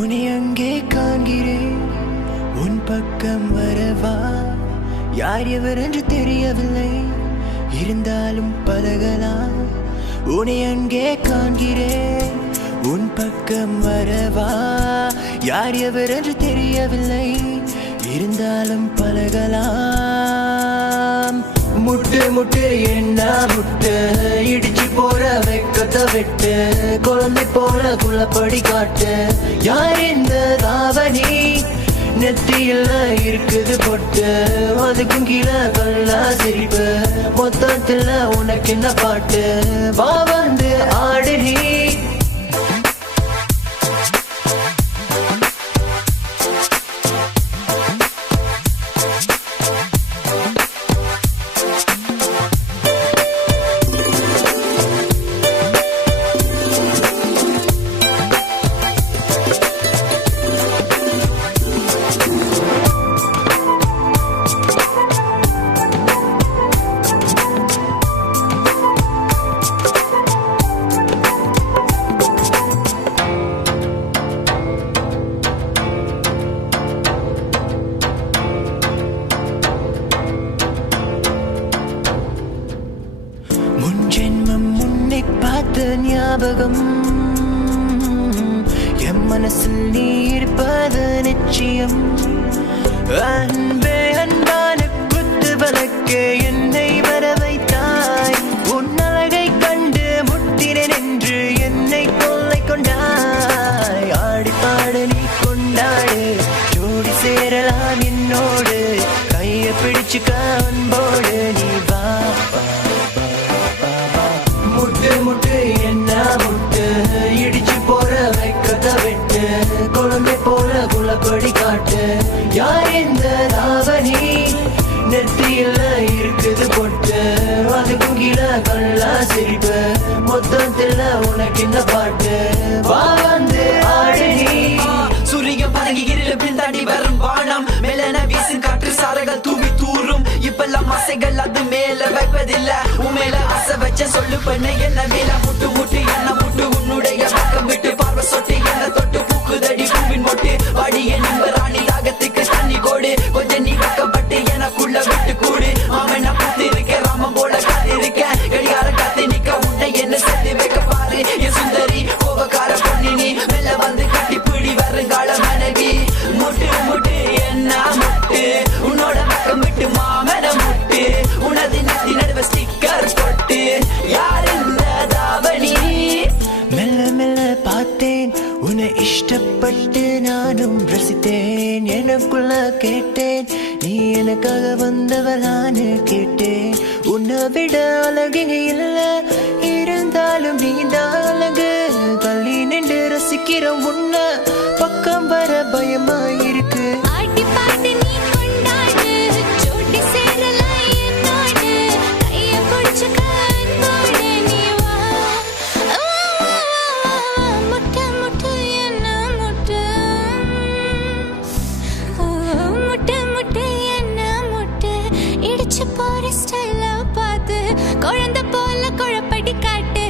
உன்னை அங்கே காண்கிறேன், உன் பக்கம் வரவா? யார் எவர் என்று தெரியவில்லை, இருந்தாலும் பழகலாம். உன்னை அங்கே காண்கிறேன், உன் பக்கம் வரவா? யார் எவர் என்று தெரியவில்லை, இருந்தாலும் பழகலாம். முட்டு முட்டு என்ன முட்டு, இடிச்சு போற வெக்கத்த விட்டு, குழந்தை போல குள்ளப்படி காட்டு. யார் இந்த தாவணி நெத்தியில இருக்குது பொட்டு, அதுக்கும் கீழே கல்லா சிரிப்பு. மொத்தத்துல உனக்கு என்ன பாட்டு, வா வந்து ஆடு நீ. ஞாபகம் என் மனசில் நீ இருப்பது நிச்சயம். அன்பே அன்பான குத்து வழக்கே என்னை வர வைத்தாய். உன் அழகை கண்டு முட்டினேன் என்று என்னை கொள்ளை கொண்டாய். ஆடி பாடு நீ கொண்டாடு, ஜோடி சேரலாம் என்னோடு. கையை பிடிச்சுக்க அன்போடு நீ வா. முட்டு முட்டு என்ன முட்டு, இடிச்சு போற வைக்கத விட்டு, குழந்தை போல குள்ளப்படி காட்டு. யார் இந்த தாவணி நெத்தியில இருக்குது பொட்டு, அதுக்கும் கீழே கல்லா சிரிப்பு. மொத்தத்துல உனக்கு இந்த பாட்டு, வா வந்து ஆடு நீ. சூரியன் பதங்கி இருள பின்தாண்டி வரும் வானம், மேலன வீசும் காற்று சாரங்கள் தூவி தூரும். இப்பெல்லாம் ஆசைகள் அது மேல வைப்பதில்லை, உண்மையில ஆசை வச்ச சொல்லு பண்ண என்ன மேல. முட்டு முட்டு என்ன முட்டு, உன்னுடைய பக்கம் விட்டு பார்வை சொட்டு என்ன தொட்டு பூக்குதடி பூவின் மொட்டு. வாடிய நிம்பராணி தாகத்துக்கு தண்ணி கோடு, கொஞ்சம் நீ வைக்கப்பட்டு எனக்குள்ள விட்டு கூடு. மாமன் பார்த்து இருக்க ராமன் போல காத்து இருக்க, கடிகார காத்து நிக்க உன்னை என்ன சேர்த்து வைக்க பாரு. என் சுந்தரி கோபக்கார பொண்ணு நீ, மெல்ல வந்து கட்டி பிடி வருங்கால மனைவி. முட்டு முட்டு என்ன முட்டு, உன்னோட பக்கம் விட்டு மாமன முட்டு. உனது நெத்தி நடுவ ஸ்டிக்கர் போட்டு, யார் இந்த தாவணி. மெல்ல மெல்ல பார்த்தேன் உன்னை இஷ்டப்பட்டு, நானும் ரசித்தேன். எனக்குள்ள கேட்டேன், நீ எனக்காக வந்தவளான்னு கேட்டேன். உன்னை விட அழகு இல்ல, இருந்தாலும் நீதான் அழகு. தள்ளி நின்று ரசிக்கிற உன்னை பக்கம் வர பயமா இருக்கு. குழந்தை போல குழப்படி காட்டு.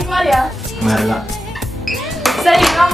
நீ மாறியா வரலாம். சரி வா